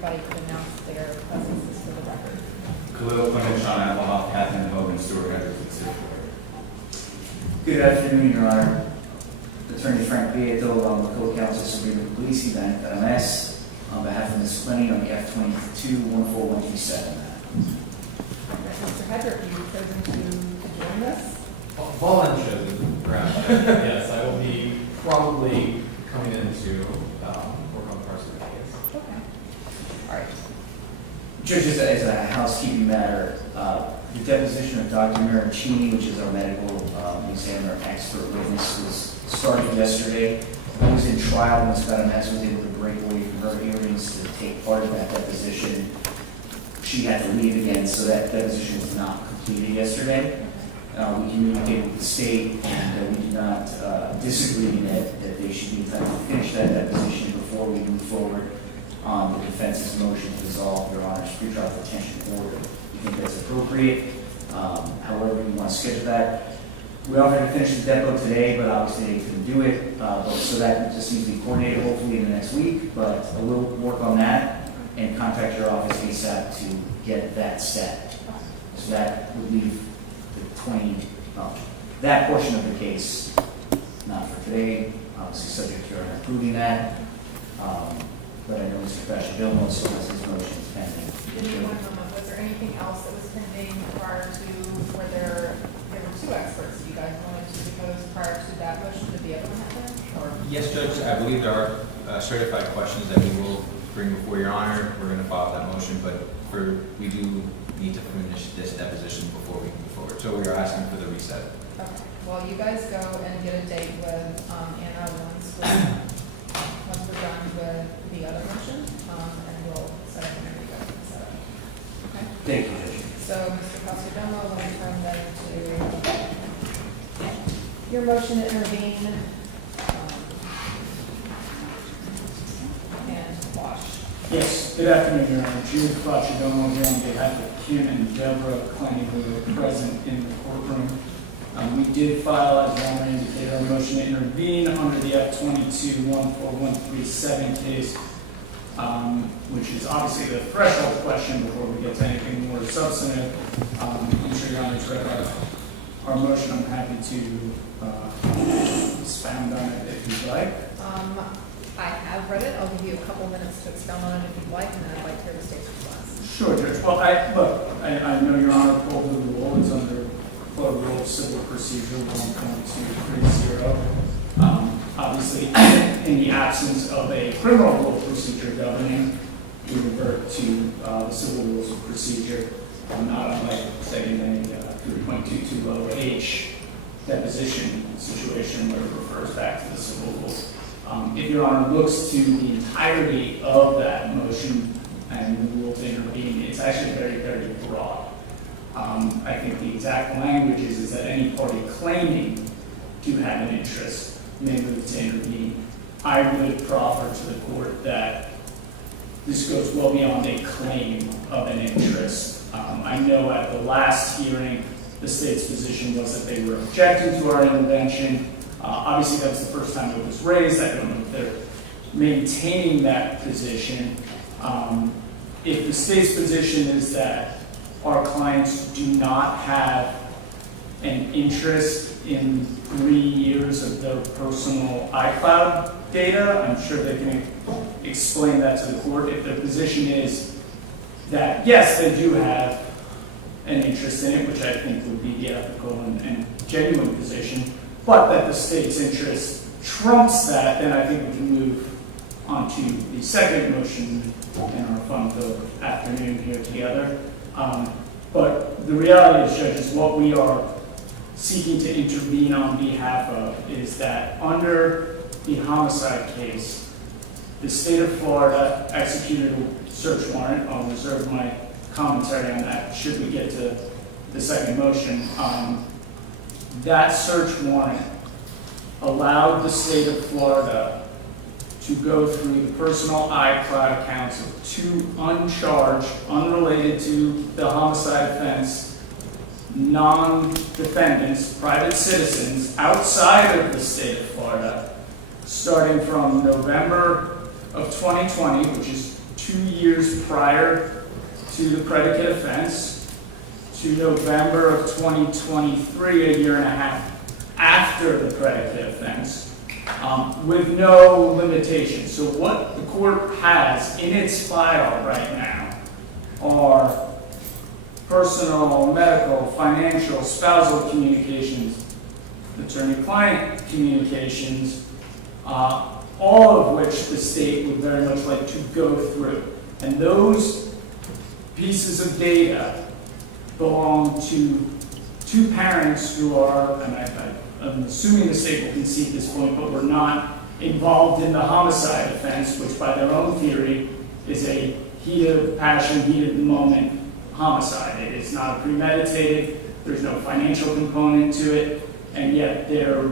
everybody could announce their presences for the record. Khalil Clinton, Sean Applehoff, Catherine Hogan, Stuart Hendricks. Good afternoon, Your Honor. Attorney Frank Vieto, along with co-counsel Sabrina Puglisi, MS, on behalf of Ms. Clenney on the F-22-14137. Mr. Hedrick, are you chosen to join us? Voluntarily, perhaps. Yes, I will be probably coming in to work on parts of the case. Okay. All right. Judge, as a housekeeping matter, the deposition of Dr. Maricini, which is our medical examiner expert witness, was started yesterday. I was in trial, and Ms. Batamez was able to break away from her hearings to take part of that deposition. She had to leave again, so that deposition was not completed yesterday. We communicated with the state, and we did not disagree that they should be entitled to finish that deposition before we move forward on the defense's motion to dissolve Your Honor's pretrial detention order. We think that's appropriate. However, we want to schedule that. We offered to finish the depot today, but obviously they couldn't do it. So that just needs to be coordinated hopefully in the next week. But we'll work on that and contact your office ASAP to get that set. So that would leave the that portion of the case not for today, obviously subject to your Honor approving that. But I know Mr. Fascivillo still has his motions pending. Give me one moment. Was there anything else that was pending prior to where there were two experts you guys wanted to depose prior to that motion to be able to happen? Or? Yes, Judge, I believe there are certified questions that we will bring before Your Honor. We're going to file that motion, but we do need to finish this deposition before we move forward. So we are asking for the reset. Okay. Well, you guys go and get a date with Anna once we're done with the other motion, and we'll set up whenever you guys can set up. Okay? Thank you, Judge. So, Mr. Costadomo, let me turn then to your motion to intervene and quash. Yes, good afternoon, Your Honor. Jude Costadomo here on behalf of Kim and Deborah Clenney, who are present in the courtroom. We did file, as Your Honor indicated, our motion to intervene under the F-22-14137 case, which is obviously the threshold question before we get to anything more substantive. I'm sure Your Honor's read our motion. I'm happy to expound on it if you'd like. I have read it. I'll give you a couple minutes to expound on it if you'd like, and then I'd like to hear the state's response. Sure, Judge. Well, I know Your Honor pulled the rule is under Code Rule of Civil Procedure 1.230. Obviously, in the absence of a criminal rule procedure governing, we revert to the civil rules of procedure, not unlike, say, in a 3.220H deposition situation where it refers back to the civil rules. If Your Honor looks to the entirety of that motion and the rule to intervene, it's actually very, very broad. I think the exact language is that any party claiming to have an interest may move to intervene. I would proffer to the court that this goes well beyond a claim of an interest. I know at the last hearing, the state's position was that they were objecting to our intervention. Obviously, that was the first time it was raised. I don't know if they're maintaining that position. If the state's position is that our clients do not have an interest in 3 years of their personal iCloud data, I'm sure they can explain that to the court. If their position is that, yes, they do have an interest in it, which I think would be the ethical and genuine position, but that the state's interest trumps that, then I think we can move on to the second motion in our fun filled afternoon here together. But the reality is, judges, what we are seeking to intervene on behalf of is that under the homicide case, the state of Florida executed a search warrant. I'll reserve my commentary on that should we get to the second motion. That search warrant allowed the state of Florida to go through the personal iCloud accounts of 2 uncharged, unrelated to the homicide offense, non-defendants, private citizens outside of the state of Florida, starting from November of 2020, which is 2 2 years prior to the predicate offense to November of 2023, a year and a half after the predicate offense, with no limitation. So what the court has in its file right now are personal, medical, financial, spousal communications, attorney-client communications, all of which the state would very much like to go through. And those pieces of data belong to two parents who are, and I'm assuming the state will concede this point, but were not involved in the homicide offense, which by their own theory is a heat of passion, heat of the moment homicide. It is not premeditated, there's no financial component to it, and yet their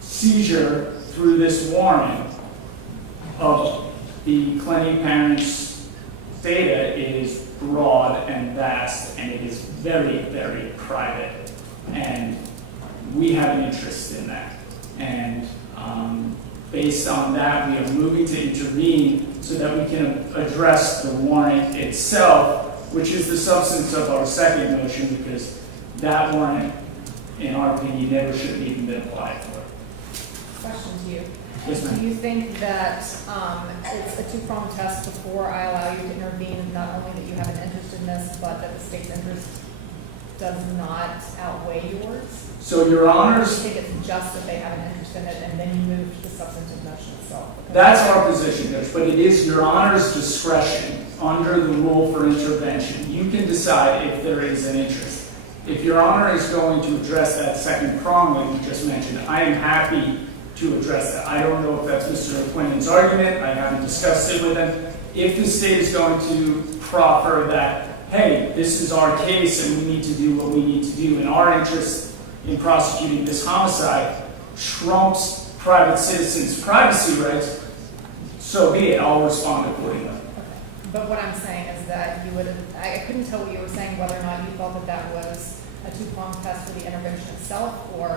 seizure through this warrant of the Clenney parents' data is broad and vast, and it is very, very private. And we have an interest in that. And based on that, we are moving to intervene so that we can address the warrant itself, which is the substance of our second motion, because that warrant, in our opinion, never should have even been applied for. Question to you. Yes, ma'am. Do you think that it's a two-pronged test before I allow you to intervene, not only that you have an interest in this, but that the state's interest does not outweigh yours? So, Your Or do you Honors, think it's just that they have an interest in it, and then you move to the substantive motion itself? that's our position, Judge, but it is Your Honor's discretion under the rule for intervention. You can decide if there is an interest. If Your Honor is going to address that second prong that you just mentioned, I am happy to address that. I don't know if that's Mr. Quennen's argument. I haven't discussed it with him. If the state is going to proffer that, hey, this is our case and we need to do what we need to do, and our interest in prosecuting this homicide trumps private citizens' privacy rights, so be it. I'll respond accordingly. Okay. But what I'm saying is that you would, I couldn't tell what you were saying, whether or not you thought that that was a two-pronged test for the intervention itself, or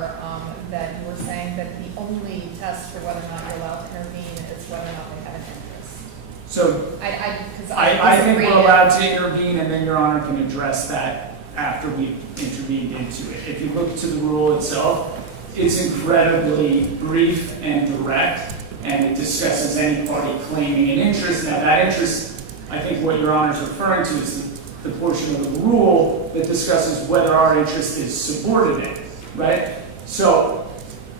that you were saying that the only test for whether or not you're allowed to intervene is whether or not they have an interest. So Because I think disagree. we're allowed to intervene, and then Your Honor can address that after we've intervened into it. If you look to the rule itself, it's incredibly brief and direct, and it discusses any party claiming an interest. Now, that interest, I think what Your Honor is referring to is the portion of the rule that discusses whether our interest is subordinate, right? So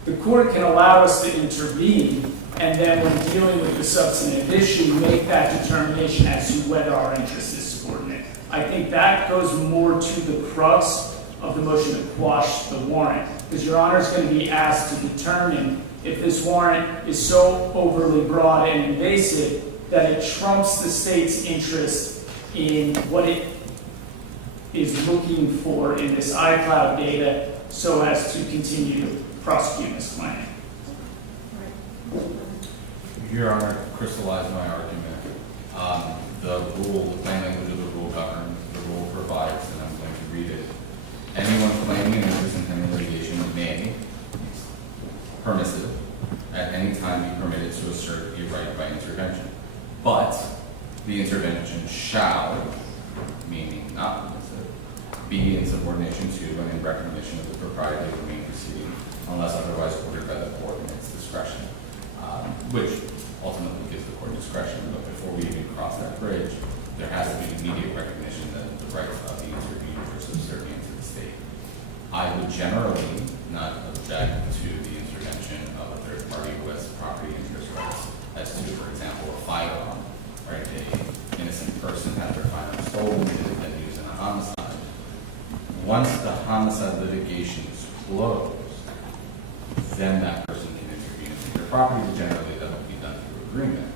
the court can allow us to intervene, and then when dealing with the substantive issue, make that determination as to whether our interest is subordinate. I think that goes more to the crux of the motion to quash the warrant, because Your Honor is going to be asked to determine if this warrant is so overly broad and invasive that it trumps the state's interest in what it is looking for in this iCloud data so as to continue to prosecute this claim. Your Honor, crystallize my argument. The rule, the plain language of the rule governs, the rule provides, and I'm going to read it. Anyone claiming an interest in any litigation may, permissive, at any time be permitted to assert a right by intervention. But the intervention shall, meaning not permissive, be in subordination to and in recognition of the propriety of the main proceeding, unless otherwise ordered by the court in its discretion, which ultimately gives the court discretion. But before we even cross that bridge, there has to be immediate recognition that the rights of the intervener are subservient to the state. I would generally not object to the intervention of a third party who has property interest rights, as to, for example, a firearm, right? A innocent person had their firearm stolen, and then used in a homicide. Once the homicide litigation is closed, then that person can intervene in their property. Generally, that will be done through agreement.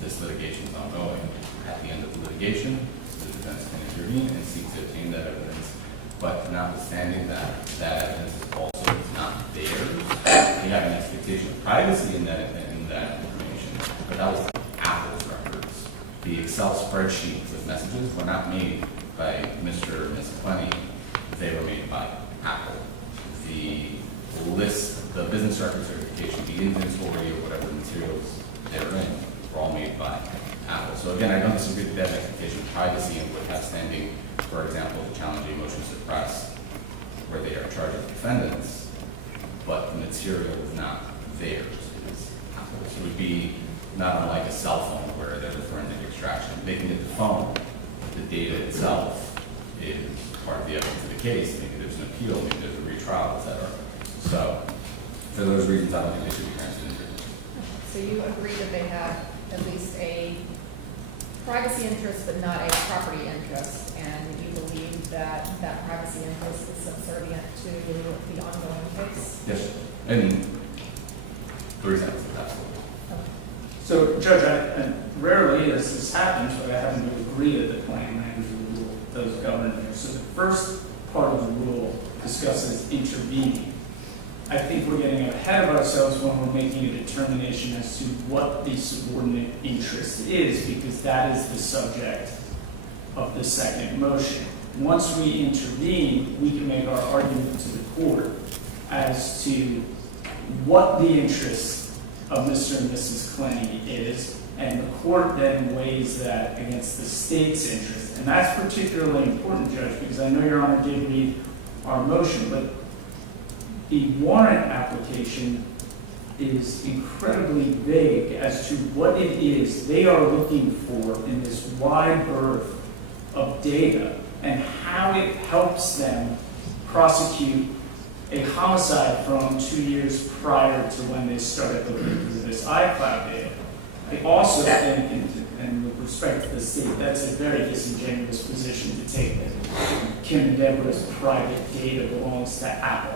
This litigation is ongoing. At the end of the litigation, the defense can intervene and seek to obtain that evidence. But notwithstanding that, that evidence is also not theirs. We have an expectation of privacy in that information, but that was Apple's records. The Excel spreadsheets with messages were not made by Mr. and Ms. Clenney. They were made by Apple. The list, the business record certification, the inventory, or whatever materials they're in, were all made made by Apple. So again, I don't disagree that they have expectation of privacy and would have standing, for example, to challenge a motion to suppress where they are charging defendants, but the material is not theirs, it is Apple's. It would be not unlike a cell phone where there's a forensic extraction. They can get the phone, the data itself is part of the evidence of the case. Maybe there's an appeal, maybe there's a retrial, et cetera. So for those reasons, I don't think they should be granted interest. So you agree that they have at least a privacy interest, but not a property interest, and you believe that that privacy interest is subservient to the ongoing case? Yes. I mean, 3 sentences, absolutely. So, Judge, I rarely as this happens, but I happen to agree that the plain language of the rule does govern there. So the first part of the rule discusses intervening. I think we're getting ahead of ourselves when we're making a determination as to what the subordinate interest is, because that is the subject of the second motion. Once we intervene, we can make our argument to the court as to what the interest of Mr. and Mrs. Clenney is, and the court then weighs that against the state's interest. And that's particularly important, Judge, because I know Your Honor did read our motion, but the warrant application is incredibly vague as to what it is they are looking for in this wide berth of data and how it helps them prosecute a homicide from 2 years prior to when they started looking through this iCloud data. I also think, and with respect to the state, that's a very disingenuous position to take, that Kim and Deborah's private data belongs to Apple.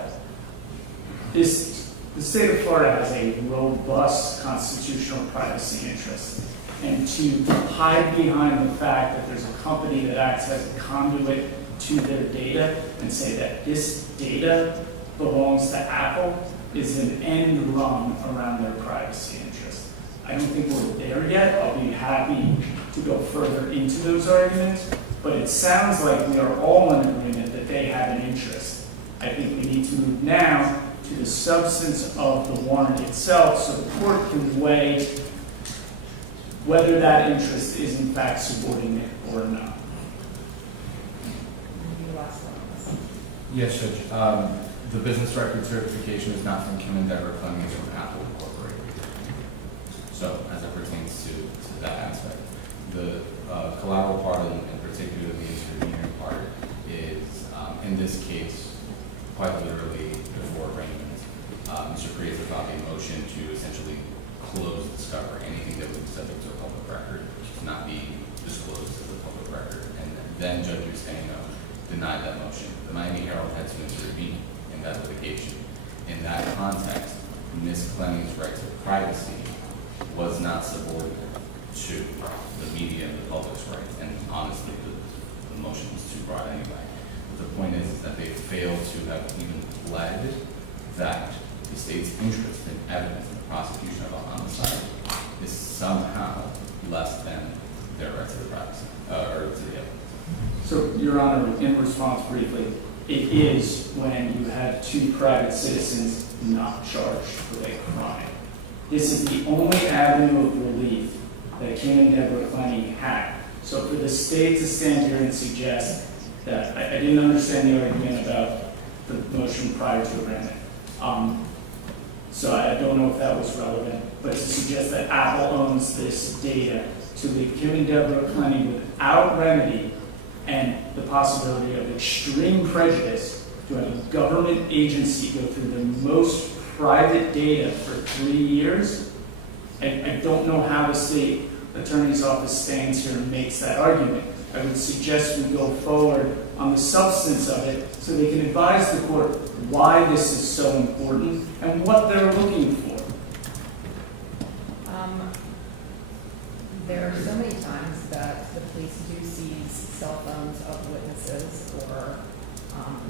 The state of Florida has a robust constitutional privacy interest, and to hide behind the fact that there's a company that acts as a conduit to their data and say that this data belongs to Apple is an end run around their privacy interest. I don't think we're there yet. I'll be happy to go further into those arguments, but it sounds like we are all in agreement that they have an interest. I think we need to move now to the substance of the warrant itself so the court can weigh whether that interest is in fact subordinate or not. You last one. Yes, Judge. The business record certification is not from Kim and Deborah Clenney, it's from Apple Incorporated. So, as it pertains to that aspect, the collateral part, and particularly the intervening part, is in this case quite literally before arraignment. Mr. Prius has filed a motion to essentially close discovery. Anything that would be subject to a public record should not be disclosed as a public record. And then Judge Usano denied that motion. The Miami Herald had to intervene in that litigation. In that context, Ms. Clenney's right to privacy was not subordinate to the media and the public's rights. And honestly, the motion was too broad anyway. But the point is that they failed to have even pled that the state's interest in evidence in the prosecution of a homicide is somehow less than their right to the privacy, or to the evidence. So, Your Honor, in response briefly, it is when you have 2 private citizens not charged with a crime. This is the only avenue of relief that Kim and Deborah Clenney had. So for the state to stand here and suggest that, I didn't understand the argument about the motion prior to arraignment. So I don't know if that was relevant, but to suggest that Apple owns this data to leave Kim and Deborah Clenney without remedy and the possibility of extreme prejudice to have a government agency go through the most private data for 3 years, I don't know how the state attorney's office stands here and makes that argument. I would suggest we go forward on the substance of it so they can advise the court why this is so important and what they're looking for. There are so many times that the police do seize cell phones of witnesses or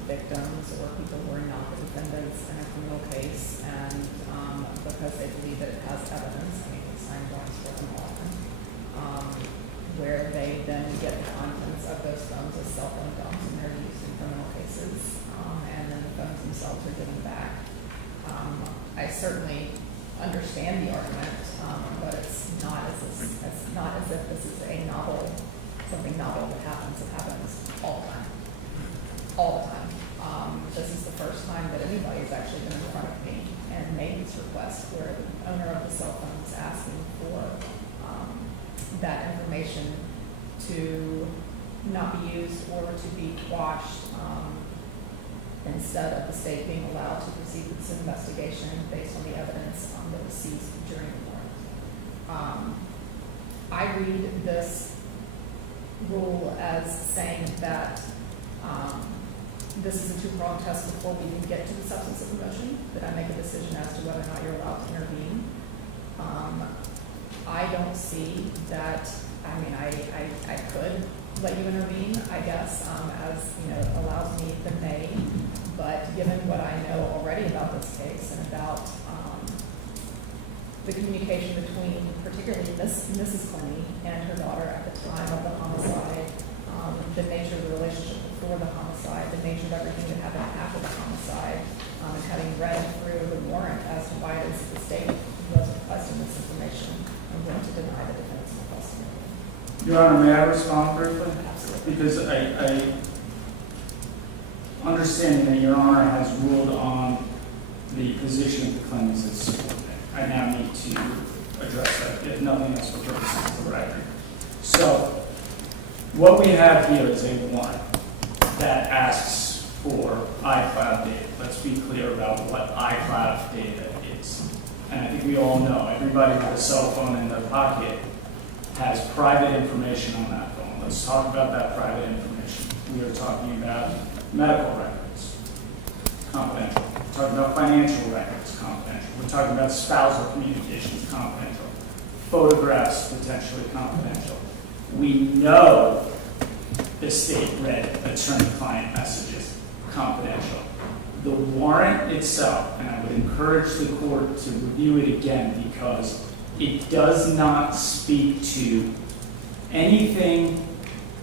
victims or people who are not the defendants in a criminal case, and because they believe that it has evidence, I mean, it's time warrants for them often, where they then get the contents of those phones as cell phone dumps, and they're used in criminal cases, and then the phones themselves are given back. I certainly understand the argument but it's not as if this is a novel, something novel that happens. It happens all the time. All the time. This is the first time that anybody's actually been in front of me and made this request where the owner of the cell phone is asking for that information to not be used or to be quashed instead of the state being allowed to proceed with this investigation based on the evidence that was seized during the warrant. I read this rule as saying that this is a two-pronged test before we even get to the substance of the motion, that I make a decision as to whether or not you're allowed to intervene. I don't see that, I mean, I could let you intervene, I guess, as, allows me the may, but given what I know already about this case and about the communication between particularly Mrs. Clenney and her daughter at the time of the homicide, the nature of the relationship before the homicide, the nature of everything that happened after the homicide, and having read through the warrant as to why it is the state was requesting this information, I'm going to deny the defendant's request. Your Honor, may I respond briefly? Absolutely. Because I understand that Your Honor has ruled on the position of the Clenneys as subordinate. I now need to address that, if nothing else, for purposes of the record. So, what we have here is a warrant that asks for iCloud data. Let's be clear about what iCloud data is. And I think we all know, everybody with a cell phone in their pocket has private information on that phone. Let's talk about that private information. We are talking about medical records, confidential. We're talking about financial records, confidential. We're talking about spousal communications, confidential. Photographs, potentially confidential. We know the state read attorney-client messages, confidential. The warrant itself, and I would encourage the court to review it again because it does not speak to anything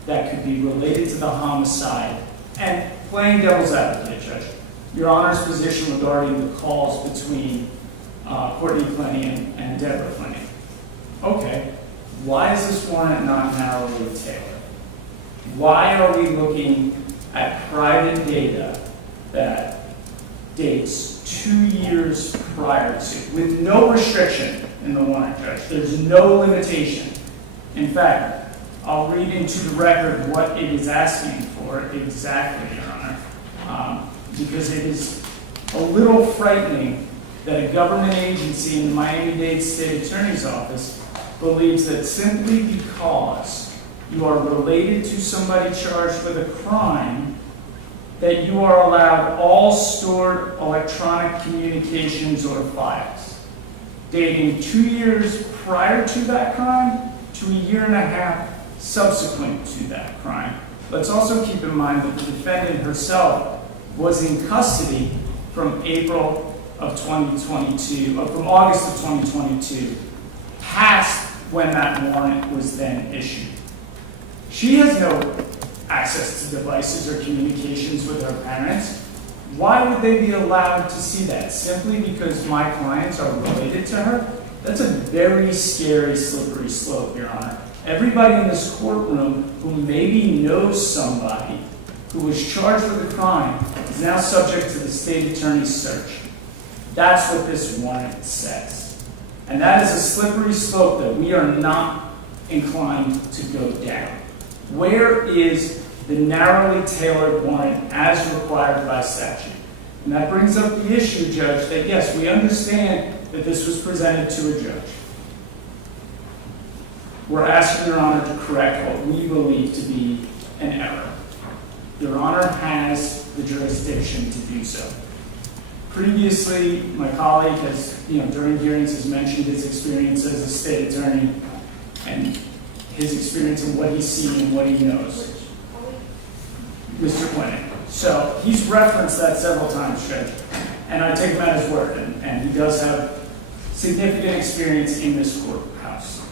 that could be related to the homicide. And playing devil's advocate, Judge, Your Honor's position regarding the calls between Courtney Clenney and Deborah Clenney. Okay, why is this warrant not narrowly tailored? Why are we looking at private data that dates 2 years prior to, with no restriction in the warrant, Judge? There's no limitation. In fact, I'll read into the record what it is asking for exactly, Your Honor, because it is a little frightening that a government agency in the Miami-Dade State Attorney's Office believes that simply because you are related to somebody charged with a crime, that you are allowed all stored electronic communications or files dating 2 years prior to that crime to a year and a half subsequent to that crime. Let's also keep in mind that the defendant herself was in custody from April of 2022, or from August of 2022, past when that warrant was then issued. She has no access to devices or communications with her parents. Why would they be allowed to see that? Simply because my clients are related to her? That's a very scary, slippery slope, Your Honor. Everybody in this courtroom who maybe knows somebody who was charged with a crime is now subject to the state attorney's search. That's what this warrant says. And that is a slippery slope that we are not inclined to go down. Where is the narrowly tailored warrant as required by statute? And that brings up the issue, Judge, that yes, we understand that this was presented to a judge. We're asking Your Honor to correct what we believe to be an error. Your Honor has the jurisdiction to do so. Previously, my colleague has, during hearings has mentioned his experience as a state attorney and his experience and what he's seen and what he knows. Mr. Clenney. So he's referenced that several times, Judge, and I take him at his word, and he does have significant experience in this courthouse.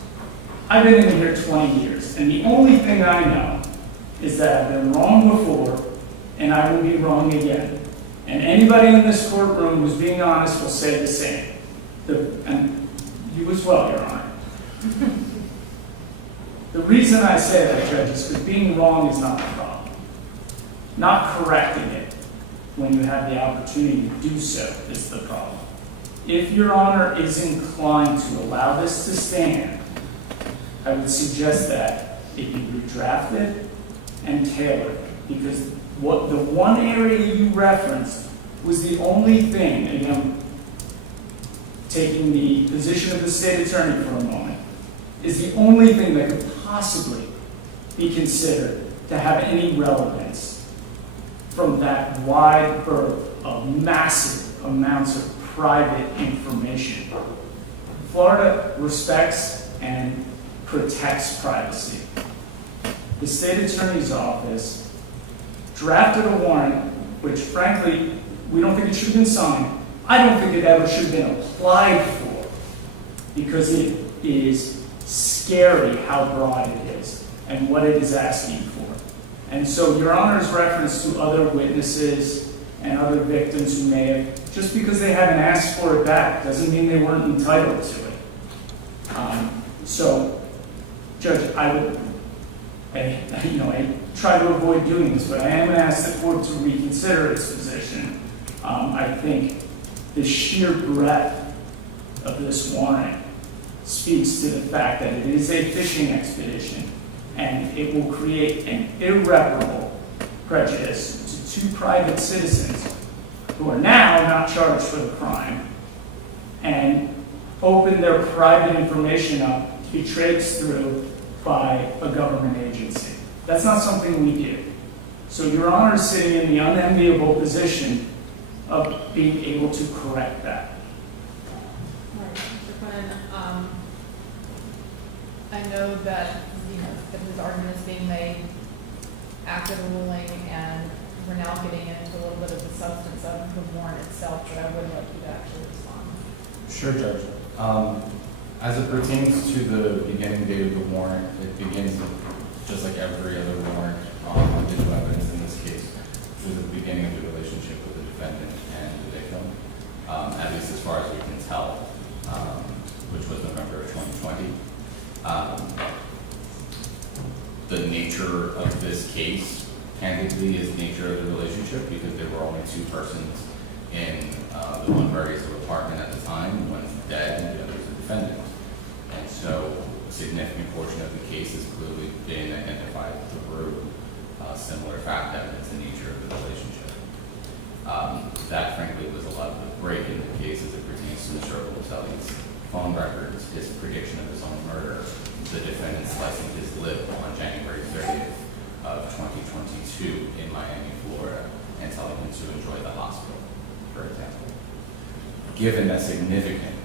I've been in here 20 years, and the only thing I know is that I've been wrong before, and I will be wrong again. And anybody in this courtroom who's being honest will say the same. And You as well, Your Honor. The reason I say that, Judge, is because being wrong is not the problem. Not correcting it when you have the opportunity to do so is the problem. If Your Honor is inclined to allow this to stand, I would suggest that it be redrafted and tailored, because what the one area you referenced was the only thing, again, taking the position of the state attorney for a moment, is the only thing that could possibly be considered to have any relevance from that wide berth of massive amounts of private information. Florida respects and protects privacy. The state attorney's office drafted a warrant, which frankly, we don't think it should have been signed. I don't think it ever should have been applied for, because it is scary how broad it is and what it is asking for. And so Your Honor's reference to other witnesses and other victims who may have, just because they haven't asked for it back, doesn't mean they weren't entitled to it. So, Judge, I try to avoid doing this, but I am going to ask the court to reconsider its position. I think the sheer breadth of this warrant speaks to the fact that it is a fishing expedition, and it will create an irreparable prejudice to two private citizens who are now not charged for the crime, and open their private information up to be traced through by a government agency. That's not something we do. So Your Honor is sitting in the unenviable position of being able to correct that. Right, Mr. Clenney, I know that, that this argument is being made after the ruling, and we're now getting into a little bit of the substance of the warrant itself, but I would like you to actually respond. Sure, Judge. As it pertains to the beginning date of the warrant, it begins just like every other warrant on digital evidence in this case, with the beginning of the relationship with the defendant and the victim, at least as far as we can tell, which was November of 2020. The nature of this case, candidly, is the nature of the relationship, because there were only two persons in the one Murray's apartment at the time. One's dead and the other's a defendant. And so a significant portion of the case has clearly been identified through similar fact evidence in the nature of the relationship. That, frankly, was a lot of the break in the case as it pertains to Mr. Obumseli's phone records, his prediction of his own murder, the defendant slicing his lip on January 30th of 2022 in Miami, Florida, and telling him to enjoy the hospital, for example. Given that significant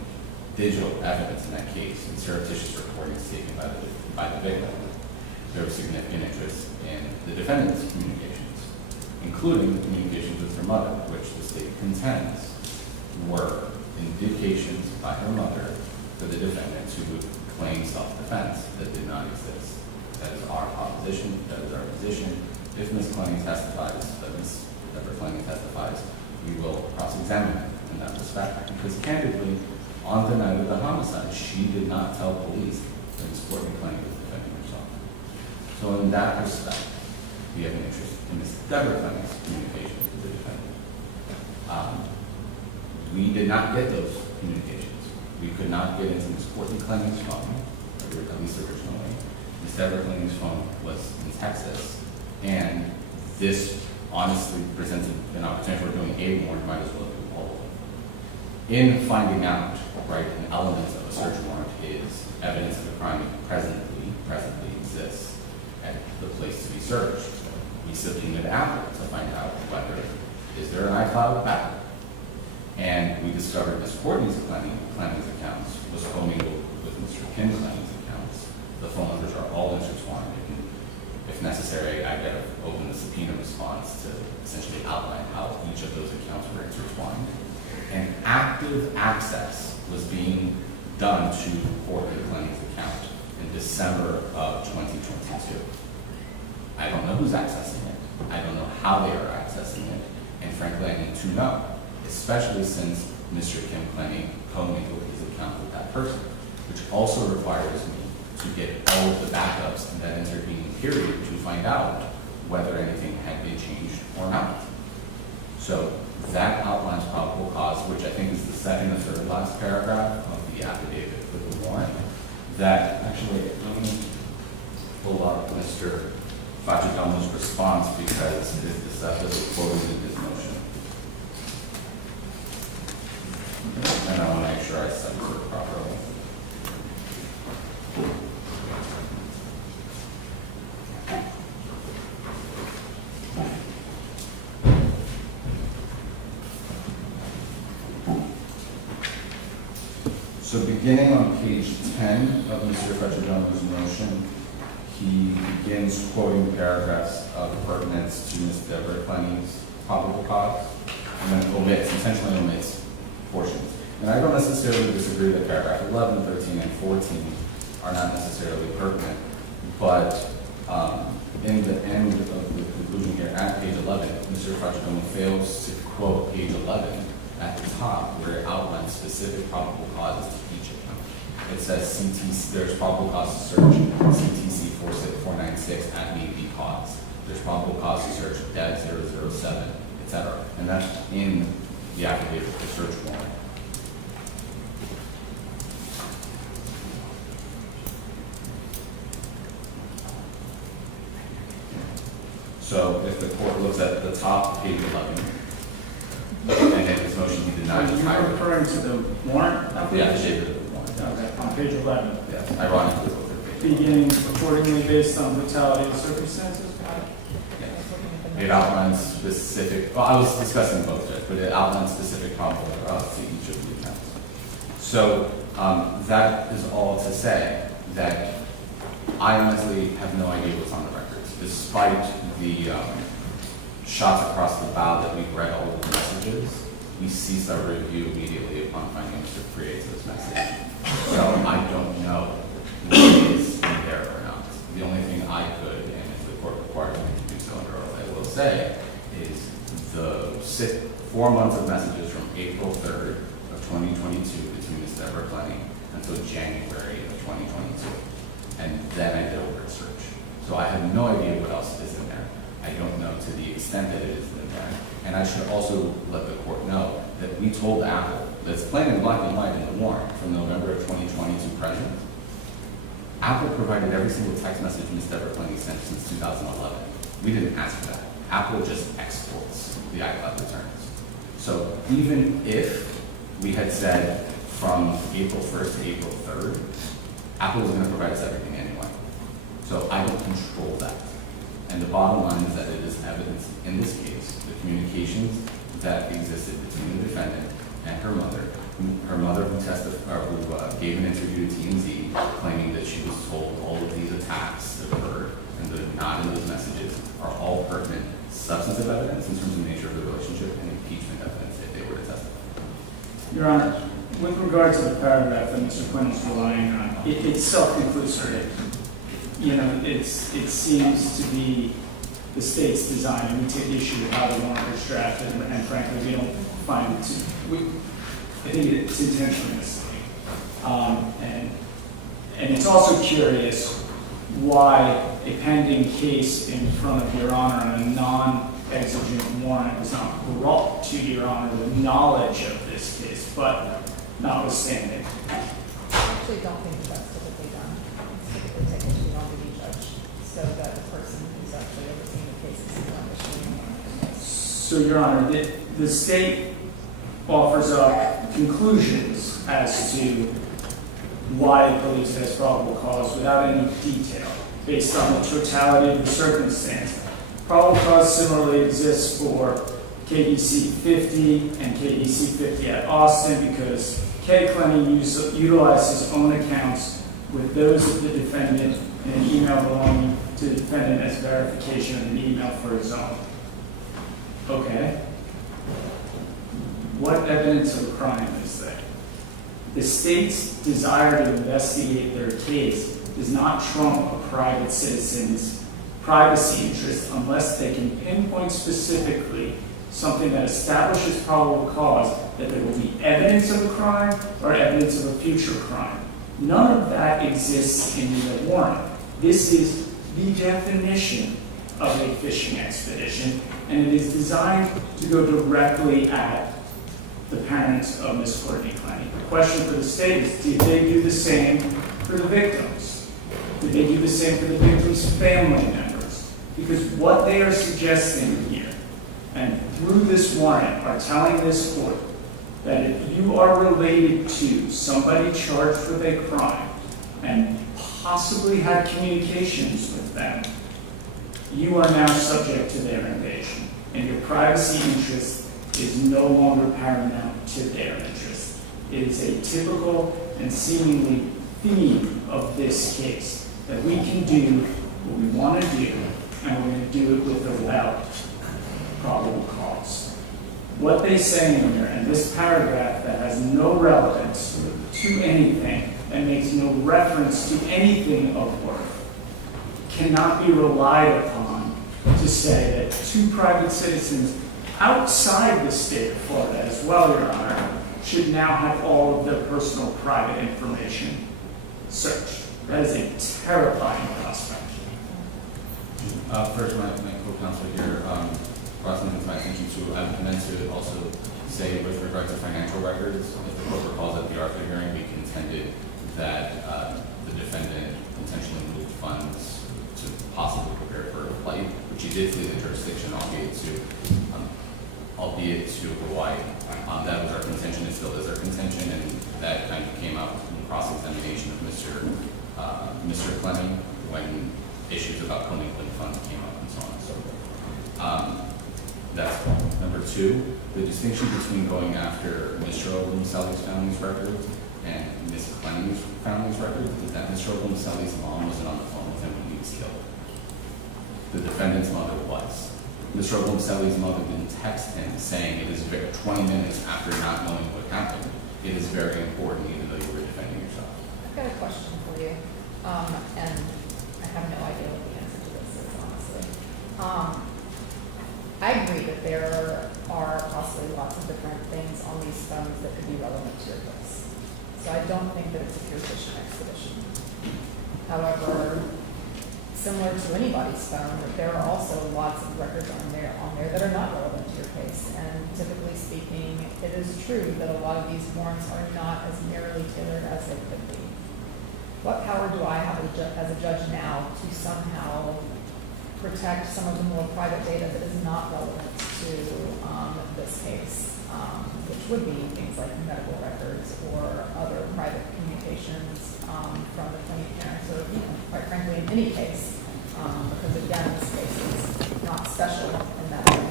digital evidence in that case and surreptitious recordings taken by the victim, there was significant interest in the defendant's communications, including the communications with her mother, which the state contends were indications by her mother to the defendant who would claim self-defense that did not exist. That is our proposition, that is our position. If Ms. Clenney testifies, that Ms. Deborah Clenney testifies, we will cross-examine her in that respect, because candidly, on the night of the homicide, she did not tell police that Ms. Courtney Clenney was defending herself. So in that respect, we have an interest in Ms. Deborah Clenney's communications with the defendant. We did not get those communications. We could not get into Ms. Courtney Clenney's phone, at least originally. Ms. Deborah Clenney's phone was in Texas, and this honestly presented an opportunity for doing a warrant, might as well do all of them. In finding out, right, an element of a search warrant is evidence of a crime presently exists at the place to be searched. We subpoenaed Apple to find out whether, is there an iCloud backup? And we discovered Ms. Courtney Clenney's accounts was commingled with Mr. Kim Clenney's accounts. The phone numbers are all intertwined. If necessary, I got to open the subpoena response to essentially outline how each of those accounts were intertwined. And active access was being done to Courtney Clenney's account in December of 2022. I don't know who's accessing it. I don't know how they are accessing it. And frankly, I need to know, especially since Mr. Kim Clenney commingled his account with that person. which also requires me to get all of the backups in that intervening period to find out whether anything had been changed or not. So that outlines probable cause, which I think is the second or third last paragraph of the affidavit with the warrant. That actually, let me pull up Mr. Facicamo's response because it is deceptively quoted in his motion. And I want to make sure I censor it properly. So beginning on page 10 of Mr. Facicamo's motion, he begins quoting paragraphs of pertinence to Ms. Deborah Clenney's probable cause, and then intentionally omits portions. And I don't necessarily disagree that paragraph 11, 13, and 14 are not necessarily pertinent, but in the end of the conclusion here at page 11, Mr. Facicamo fails to quote page 11 at the top where it outlines specific probable causes to each of them. It says CTC, there's probable cause to search CTC 496 at may be cause. There's probable cause to search DED 007, etc. And that's in the affidavit for search warrant. So if the court looks at the top of page 11, and in his motion he did not You're describe it. referring to the warrant The application? affidavit of the warrant. Okay, on page 11. Yes, ironically, both are page 11. Beginning accordingly based on totality of circumstances? It outlines specific, well, I was discussing both, Judge, but it outlines specific probable cause to each of the accounts. So that is all to say that I honestly have no idea what's on the records, despite the shots across the bow that we've read all of the messages. We ceased our review immediately upon finding Mr. Creates' message. So I don't know what is in there or not. The only thing I could, and if the court requires me to do so under oath, I will say, is the 4 months of messages from April 3rd of 2022 between Ms. Deborah Clenney until January of 2022. And then I did a word search. So I have no idea what else is in there. I don't know to the extent that it is in there. And I should also let the court know that we told Apple, that's plain in black and white in the warrant from November of 2020 to present. Apple provided every single text message Ms. Deborah Clenney sent since 2011. We didn't ask for that. Apple just exports the iCloud returns. So even if we had said from April 1st to April 3rd, Apple was going to provide us everything anyway. So I don't control that. And the bottom line is that it is evidence in this case, the communications that existed between the defendant and her mother who gave an interview to TMZ claiming that she was told all of these attacks that occurred and that not in those messages are all pertinent substantive evidence in terms of the nature of the relationship and impeachment evidence if they were to testify. Your Honor, with regard to the paragraph that Mr. Quinn is relying on, it's self-conclusory. You know, it seems to be the state's design, and we take issue with how the warrant was drafted, and frankly, we don't find it I think it's intentionally misleading. And it's also curious why a pending case in front of Your Honor on a non-exigent warrant was not brought to Your Honor with knowledge of this case, but notwithstanding. I actually don't think that's typically done. It's typically taken to the on-duty judge so that the person who's actually overseeing the case is not issuing the case. So, Your Honor, the state offers up conclusions as to why it believes it has probable cause without any detail, based on the totality of the circumstance. Probable cause similarly exists for KDC 50 and KDC 50 at Austin because K. Clenney utilized his own accounts with those of the defendant in an email belonging to the defendant as verification of an email for his own. Okay. What evidence of a crime is there? The state's desire to investigate their case does not trump a private citizen's privacy interest unless they can pinpoint specifically something that establishes probable cause that there will be evidence of a crime or evidence of a future crime. None of that exists in the warrant. This is the definition of a fishing expedition, and it is designed to go directly at the parents of Ms. Courtney Clenney. The question for the state is, did they do the same for the victims? Did they do the same for the victims' family members? Because what they are suggesting here, and through this warrant, are telling this court that if you are related to somebody charged with a crime and possibly had communications with them, you are now subject to their invasion, and your privacy interest is no longer paramount to their interest. It is a typical and seemingly theme of this case, that we can do what we want to do, and we're going to do it with or without probable cause. What they say in here, and this paragraph that has no relevance to anything, and makes no reference to anything of worth, cannot be relied upon to say that two private citizens outside the state of Florida as well, Your Honor, should now have all of their personal private information searched. That is a terrifying prospect. First, my co-counsel here, brought something to my attention too. I meant to also say with regard to financial records, if the court recalls at the Arthur hearing, we contended that the defendant intentionally moved funds to possibly prepare for a flight, which he did flee the jurisdiction, albeit to Hawaii. That was our contention, it still is our contention, and that kind of came out in cross-examination of Mr. Clenney when issues about commingled funds came up and so on and so forth. That's one. Number two, the distinction between going after Mr. Obumseli's family's records and Ms. Clenney's family's records is that Mr. Obumseli's mom wasn't on the phone with him when he was killed. The defendant's mother was. Mr. Obumseli's mother didn't text him saying it is 20 minutes after not knowing what happened. It is very important, even though you were defending yourself. I've got a question for you, and I have no idea what the answer to this is, honestly. I agree that there are possibly lots of different things on these phones that could be relevant to your case. So I don't think that it's a pure fishing expedition. However, similar to anybody's phone, there are also lots of records on there that are not relevant to your case. And typically speaking, it is true that a lot of these warrants are not as narrowly tailored as they could be. What power do I have as a judge now to somehow protect some of the more private data that is not relevant to this case, which would be things like medical records or other private communications from the Clenney parents, or quite frankly, in any case, because again, this case is not special in that way.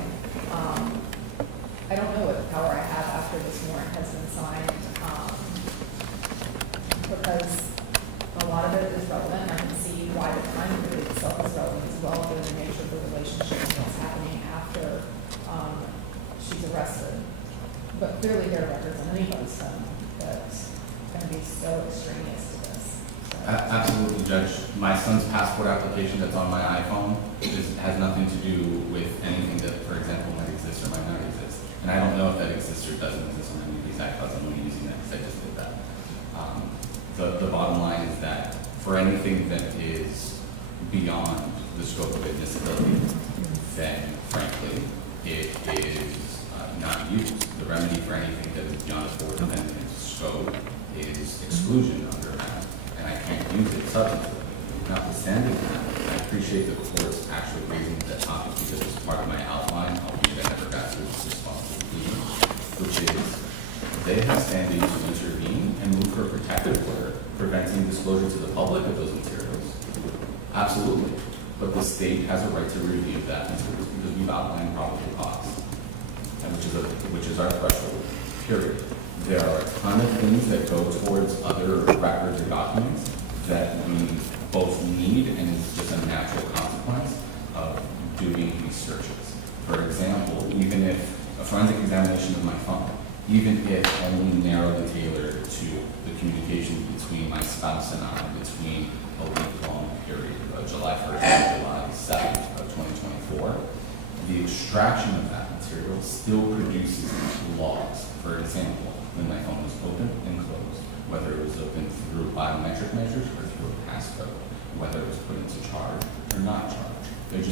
I don't know what power I have after this warrant has been signed, because a lot of it is relevant. I can see why the time period itself is relevant as well, given the nature of the relationship and what's happening after she's arrested. But clearly there are records on anybody's phone that's going to be so extraneous to this. Absolutely, Judge. My son's passport application that's on my iPhone has nothing to do with anything that, for example, might exist or might not exist. And I don't know if that exists or doesn't exist on any of these iPhones. I'm only using that because I just did that. The bottom line is that for anything that is beyond the scope of admissibility, then frankly, it is not used. The remedy for anything that is beyond the board amendment's scope is exclusion under that, and I can't use it substantively. Notwithstanding that, I appreciate the court's actually raising that topic because it's part of my outline, albeit I never got to its response to the meeting, which is they have standing to intervene and move for a protective order preventing disclosure to the public of those materials. Absolutely. But the state has a right to review that materials because we've outlined probable cause, and which is our threshold, period. There are a ton of things that go towards other records or documents that we both need and is just a natural consequence of doing these searches. For example, even if a forensic examination of my phone, even if only narrowly tailored to the communication between my spouse and I between a week-long period, July 1st and July 7th of 2024, the extraction of that material still produces logs. For example, when my phone was open and closed, whether it was open through biometric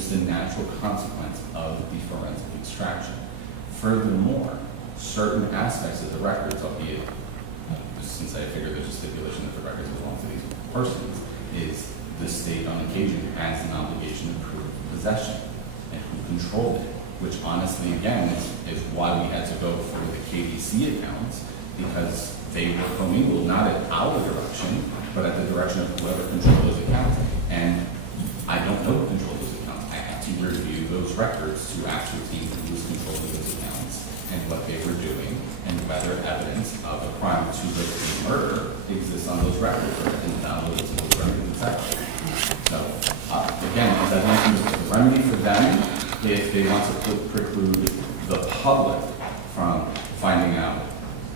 just a natural consequence of the forensic extraction. Furthermore, certain aspects of the records, albeit, since I figure there's a stipulation that the records belong to these persons, is the state on occasion has an obligation to prove possession and who controlled it, which honestly, again, is why we had to go for the KDC accounts, because they were commingled not at our direction, but at the direction of whoever controlled those accounts. And I don't know who controlled those accounts. I have to review those records to ascertain who was controlling those accounts and what they were doing, and whether evidence of a crime to the murder exists on those records, or can download it to those records, etc. So, again, as I mentioned, the remedy for them, if they want to preclude the public from finding out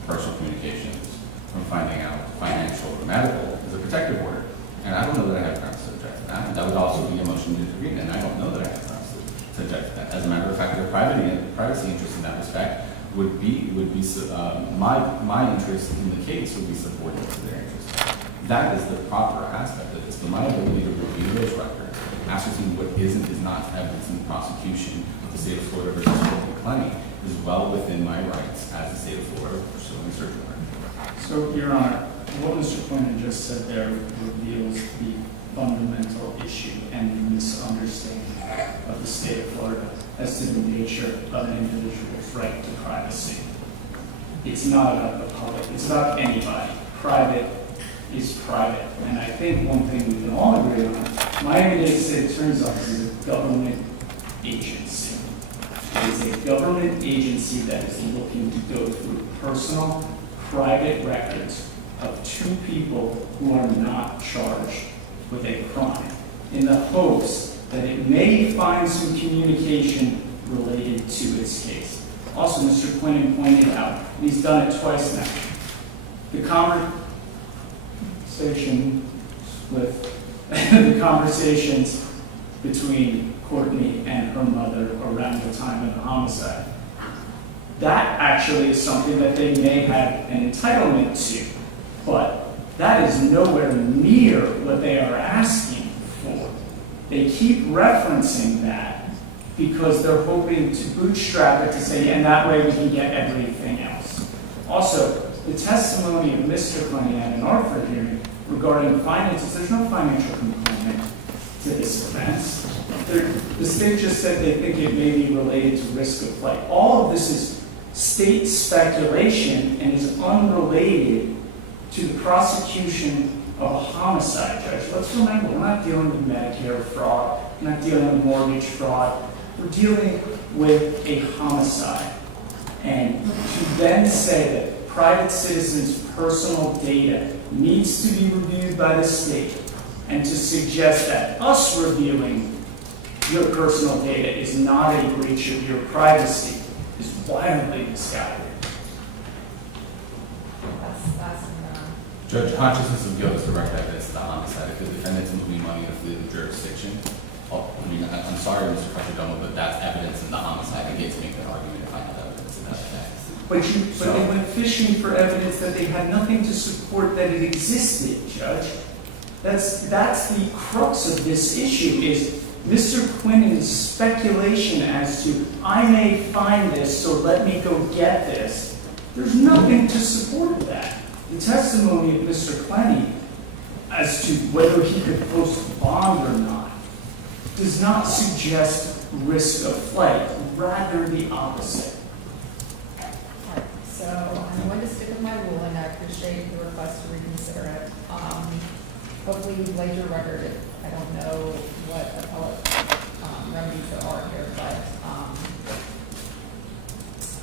personal communications, from finding out financial or medical, is a protective order. And I don't know that I have grounds to object to that. And that would also be a motion to intervene, and I don't know that I have grounds to object to that. As a matter of fact, their privacy interest in that respect would be my interest in the case would be subordinate to their interest. That is the proper aspect of this. But my ability to review those records, ascertain what is and is not evidence in the prosecution of the state of Florida versus Courtney Clenney, is well within my rights as the state of Florida pursuing a search warrant. So, Your Honor, what Mr. Clenney just said there reveals the fundamental issue and the misunderstanding of the state of Florida as to the nature of an individual's right to privacy. It's not about the public. It's about anybody. Private is private. And I think one thing we can all agree on, Miami-Dade State Attorney's Office is a government agency. It is a government agency that is looking to go through personal, private records of two people who are not charged with a crime, in the hopes that it may find some communication related to its case. Also, Mr. Quinn pointed out, and he's done it twice now, the conversations between Courtney and her mother around the time of the homicide. That actually is something that they may have an entitlement to, but that is nowhere near what they are asking for. They keep referencing that because they're hoping to bootstrap it to say, and that way we can get everything else. Also, the testimony of Mr. Clenney at an Arthur hearing regarding finances, there's no financial component to this offense. The state just said they think it may be related to risk of flight. All of this is state speculation and is unrelated to the prosecution of a homicide, Judge. Let's remember, we're not dealing with Medicare fraud, we're not dealing with mortgage fraud, we're dealing with a homicide. And to then say that private citizens' personal data needs to be reviewed by the state, and to suggest that us reviewing your personal data is not a breach of your privacy is wildly misguided. That's Judge, consciousness of guilt is direct evidence of the homicide. If the defendant's moving money to flee the jurisdiction, I'm sorry, Mr. Perdomo, but that's evidence in the homicide. I get to make that argument if I have evidence in that effect. But they went fishing for evidence that they had nothing to support that it existed, Judge. That's the crux of this issue, is Mr. Quinn's speculation as to, I may find this, so let me go get this. There's nothing to support that. The testimony of Mr. Clenney as to whether he could post bond or not does not suggest risk of flight, rather the opposite. Alright, so I'm going to stick with my ruling. I appreciate the request to reconsider it. Hopefully you've laid your record. I don't know what appellate remedies there are here, but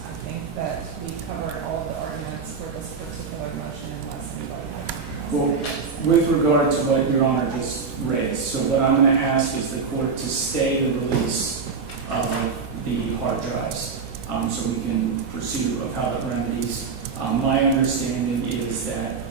I think that we covered all of the arguments for this particular motion unless anybody has Well, anything else to say. with regard to what Your Honor just raised, so what I'm going to ask is the court to stay the release of the hard drives so we can pursue appellate remedies. My understanding is that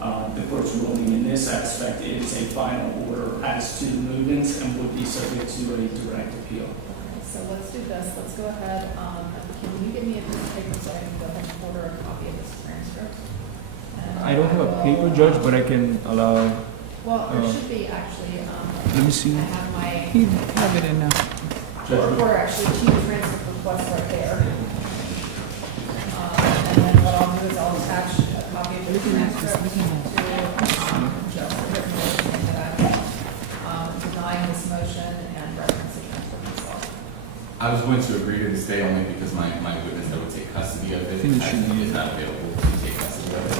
the court's ruling in this aspect is a final order as to the movements and would be subject to a direct appeal. Okay, so let's do this. Let's go ahead. Can you give me a piece of paper so I can go ahead and order a copy of this transcript? And I don't have a will, paper, Judge, but I can allow. Well, there should be actually. Let me see. I have my. You have it in now. or actually two transcript requests right there. And then what I'll do is I'll attach a copy of the transcript to, just a written motion that I'm, denying this motion and reference the transcript itself. I was going to agree to this day only because my witness that would take custody of it actually is not available to take custody of it.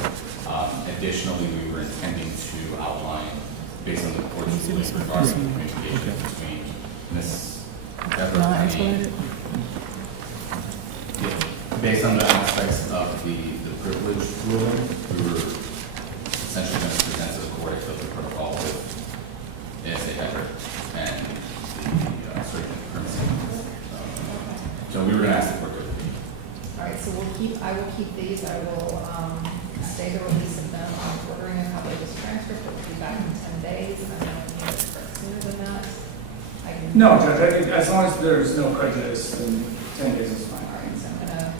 Additionally, we were intending to outline, based on the court's ruling regarding the communication between Ms. Deborah Clenney. Based on the aspects of the privilege ruling, we were essentially going to present to the court a clip of protocol with ASA header and the certain currency. So we were going to ask the court to agree. All right, so I will keep these, I will, stay the release of them, I'm ordering a copy of this transcript, it will be back in 10 days, and I don't need it sooner than that. I can. No, Judge, I think as long as there's no prejudice, then 10 days is fine. All right, so I'm gonna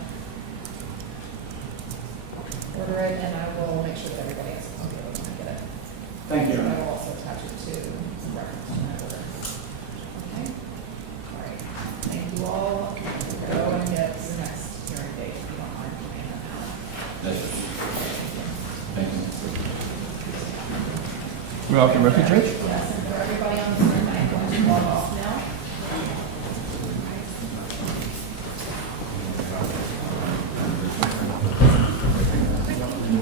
order it, and I will make sure that everybody has a copy of it when I get it. Thank you, Your And I Honor. will also attach it to the reference on that order. Okay? All right, thank you all. We're gonna go and get to the next hearing date, if you don't mind doing that now. That's it. Thank you. We're off the record, Judge? Yes, and for everybody on the screen, I am going to log off now.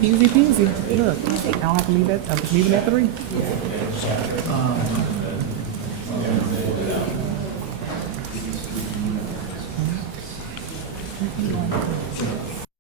Easy peasy. Look, I don't have to leave it. I'm just leaving at 3.